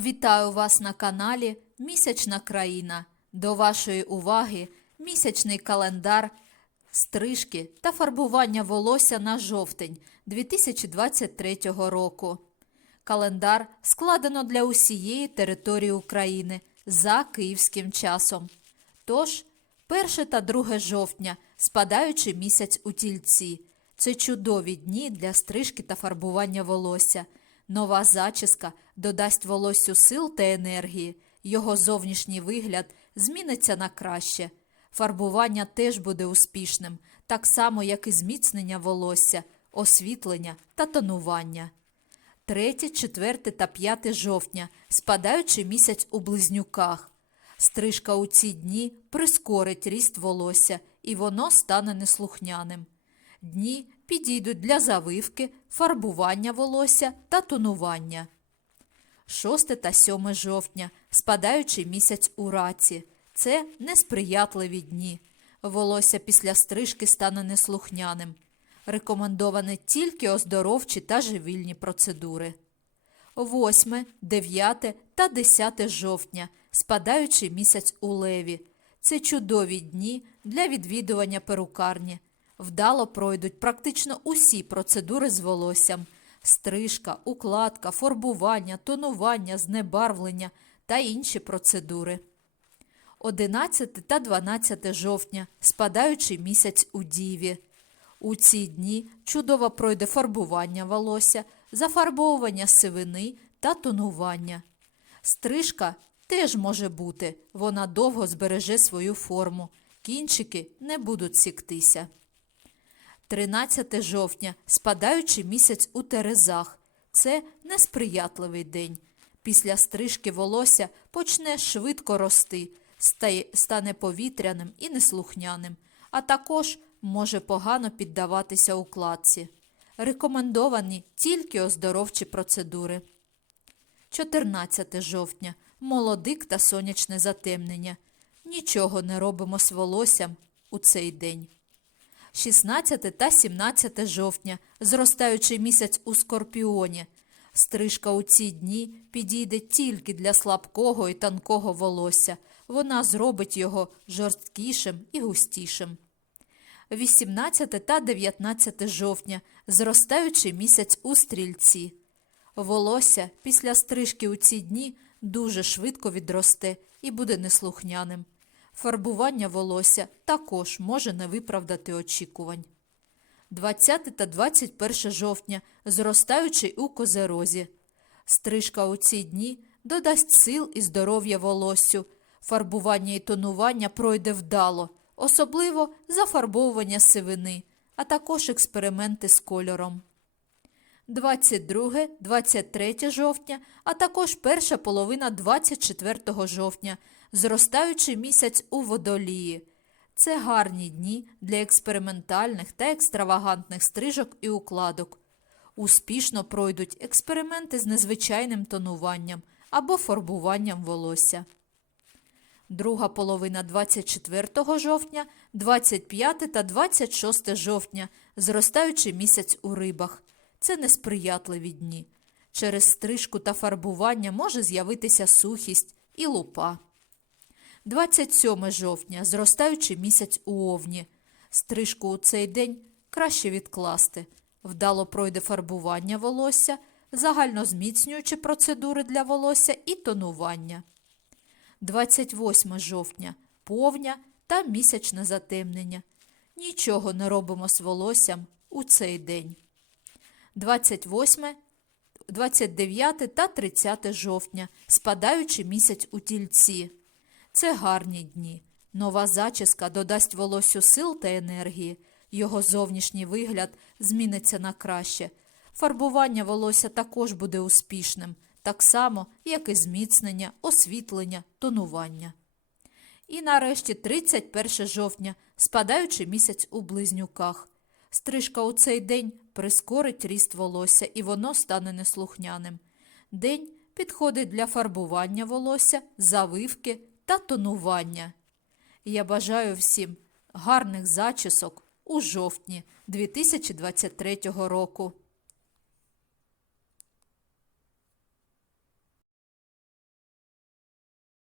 Вітаю вас на каналі Місячна країна. До вашої уваги місячний календар, стрижки та фарбування волосся на жовтень 2023 року. Календар складено для усієї території України за київським часом. Тож, 1 та 2 жовтня, спадаючий місяць у тільці. Це чудові дні для стрижки та фарбування волосся. Нова зачіска додасть волоссю сил та енергії, його зовнішній вигляд зміниться на краще. Фарбування теж буде успішним, так само, як і зміцнення волосся, освітлення та тонування. 3, 4 та 5 жовтня, спадаючий місяць у близнюках. Стрижка у ці дні прискорить ріст волосся, і воно стане неслухняним. Дні підійдуть для завивки, фарбування волосся та тонування. 6 та 7 жовтня, спадаючий місяць у раці. Це несприятливі дні. Волосся після стрижки стане неслухняним. Рекомендоване тільки оздоровчі та живільні процедури. 8, 9 та 10 жовтня, спадаючий місяць у леві. Це чудові дні для відвідування перукарні. Вдало пройдуть практично усі процедури з волоссям: стрижка, укладка, фарбування, тонування, знебарвлення та інші процедури. 11 та 12 жовтня, спадаючий місяць у Діві. У ці дні чудово пройде фарбування волосся, зафарбовування сивини та тонування. Стрижка теж може бути, вона довго збереже свою форму, кінчики не будуть сіктися. 13 жовтня, спадаючий місяць у Терезах. Це несприятливий день. Після стрижки волосся почне швидко рости, стане повітряним і неслухняним, а також може погано піддаватися укладці. Рекомендовані тільки оздоровчі процедури. 14 жовтня. Молодик та сонячне затемнення. Нічого не робимо з волоссям у цей день. 16 та 17 жовтня, зростаючий місяць у Скорпіоні. Стрижка у ці дні підійде тільки для слабкого і тонкого волосся. Вона зробить його жорсткішим і густішим. 18 та 19 жовтня, зростаючий місяць у стрільці. Волосся після стрижки у ці дні дуже швидко відросте і буде неслухняним. Фарбування волосся також може не виправдати очікувань. 20 та 21 жовтня, зростаючий у козерозі. Стрижка у ці дні додасть сил і здоров'я волоссю. Фарбування і тонування пройде вдало, особливо зафарбовування сивини, а також експерименти з кольором. 22, 23 жовтня, а також перша половина 24 жовтня, зростаючий місяць у водолії. Це гарні дні для експериментальних та екстравагантних стрижок і укладок. Успішно пройдуть експерименти з незвичайним тонуванням або фарбуванням волосся. Друга половина 24 жовтня, 25 та 26 жовтня, зростаючий місяць у рибах. Це несприятливі дні. Через стрижку та фарбування може з'явитися сухість і лупа. 27 жовтня, зростаючий місяць у овні. Стрижку у цей день краще відкласти. Вдало пройде фарбування волосся, загальнозміцнюючі процедури для волосся і тонування. 28 жовтня повня та місячне затемнення. Нічого не робимо з волоссям у цей день. 28, 29 та 30 жовтня, спадаючий місяць у тільці. Це гарні дні. Нова зачіска додасть волоссю сил та енергії. Його зовнішній вигляд зміниться на краще. Фарбування волосся також буде успішним, так само, як і зміцнення, освітлення, тонування. І нарешті 31 жовтня, спадаючий місяць у близнюках. Стрижка у цей день прискорить ріст волосся і воно стане неслухняним. День підходить для фарбування волосся, завивки та тонування. Я бажаю всім гарних зачісок у жовтні 2023 року.